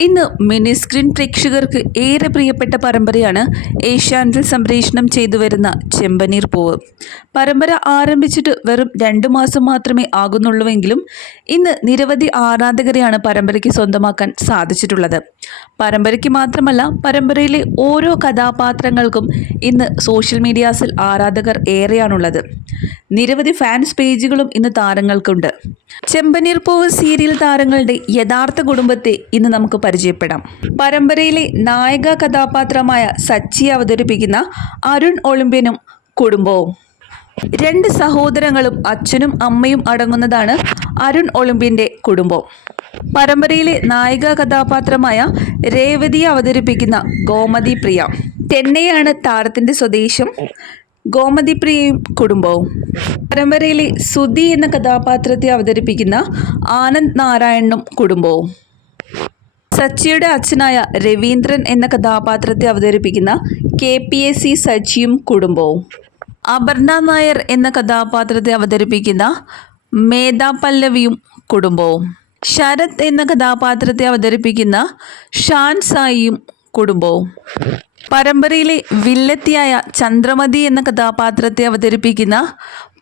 ഇന്ന് mini screen പ്രേക്ഷകർക്ക് ഏറെ പ്രിയപ്പെട്ട പരമ്പരയാണ് ഏഷ്യാനെറ്റിൽ സംപ്രേഷണം ചെയ്തു വരുന്ന ചെമ്പനീർ പൂവ്. പരമ്പര ആരംഭിച്ചിട്ട് വെറും രണ്ട് മാസം മാത്രമേ ആകുന്നുള്ളൂവെങ്കിലും ഇന്ന് നിരവധി ആരാധകരെയാണ് പരമ്പരയ്ക്ക് സ്വന്തമാക്കാൻ സാധിച്ചിട്ടുള്ളത്. പരമ്പരയ്ക്ക് മാത്രമല്ല പരമ്പരയിലെ ഓരോ കഥാപാത്രങ്ങൾക്കും ഇന്ന് സോഷ്യൽ മീഡിയാസിൽ ആരാധകർ ഏറെയാണുള്ളത്. നിരവധി ഫാൻസ് പേജുകളും ഇന്ന് താരങ്ങൾക്കുണ്ട്. ചെമ്പനീർ പൂവ് സീരിയൽ താരങ്ങളുടെ യഥാർത്ഥ കുടുംബത്തെ ഇന്ന് നമുക്ക് പരിചയപ്പെടാം. പരമ്പരയിലെ നായക കഥാപാത്രമായ സച്ചി അവതരിപ്പിക്കുന്ന അരുൺ ഒളിമ്പ്യനും കുടുംബവും. രണ്ട് സഹോദരങ്ങളും അച്ഛനും അമ്മയും അടങ്ങുന്നതാണ് അരുൺ ഒളിമ്പ്യന്റെ കുടുംബം. പരമ്പരയിലെ നായിക കഥാപാത്രമായ രേവതി അവതരിപ്പിക്കുന്ന ഗോമതി പ്രിയ. തെന്നെയാണ് താരത്തിന്റെ സ്വദേശം ഗോമതി പ്രിയയും കുടുംബവും. പരമ്പരയിലെ സുധി എന്ന കഥാപാത്രത്തെ അവതരിപ്പിക്കുന്ന ആനന്ദ് നാരായണനും കുടുംബവും. സച്ചിയുടെ അച്ഛനായ രവീന്ദ്രൻ എന്ന കഥാപാത്രത്തെ അവതരിപ്പിക്കുന്ന കെ പി എസ് സി സച്ചിയും കുടുംബവും. അപർണ നായർ എന്ന കഥാപാത്രത്തെ അവതരിപ്പിക്കുന്ന മേധാ പല്ലവിയും കുടുംബവും. ശരത് എന്ന കഥാപാത്രത്തെ അവതരിപ്പിക്കുന്ന ഷാൻ സായിയും കുടുംബവും. പരമ്പരയിലെ വില്ലത്തിയായ ചന്ദ്രമതി എന്ന കഥാപാത്രത്തെ അവതരിപ്പിക്കുന്ന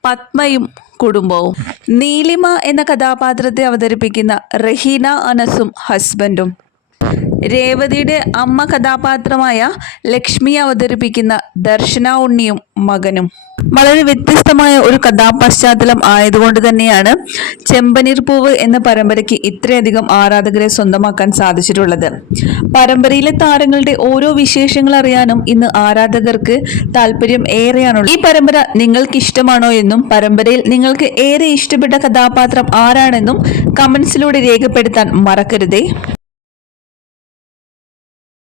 പത്മയും കുടുംബവും. നീലിമ എന്ന കഥാപാത്രത്തെ അവതരിപ്പിക്കുന്ന റഹീന അനസും ഹസ്ബൻഡും. രേവതിയുടെ അമ്മ കഥാപാത്രമായ ലക്ഷ്മി അവതരിപ്പിക്കുന്ന ദർശന ഉണ്ണിയും മകനും. വളരെ വ്യത്യസ്തമായ ഒരു കഥാപശ്ചാത്തലം ആയതുകൊണ്ട് തന്നെയാണ് ചെമ്പനീർ പൂവ് എന്ന പരമ്പരയ്ക്ക് ഇത്രയധികം ആരാധകരെ സ്വന്തമാക്കാൻ സാധിച്ചിട്ടുള്ളത്. പരമ്പരയിലെ താരങ്ങളുടെ ഓരോ വിശേഷങ്ങൾ അറിയാനും ഇന്ന് ആരാധകർക്ക് താല്പര്യം ഏറെയാണുള്ളത്. ഈ പരമ്പര നിങ്ങൾക്ക് ഇഷ്ടമാണോ എന്നും പരമ്പരയിൽ നിങ്ങൾക്ക് ഏറെ ഇഷ്ടപ്പെട്ട കഥാപാത്രം ആരാണെന്നും കമന്റ്സിലൂടെ രേഖപ്പെടുത്താൻ മറക്കരുതേ.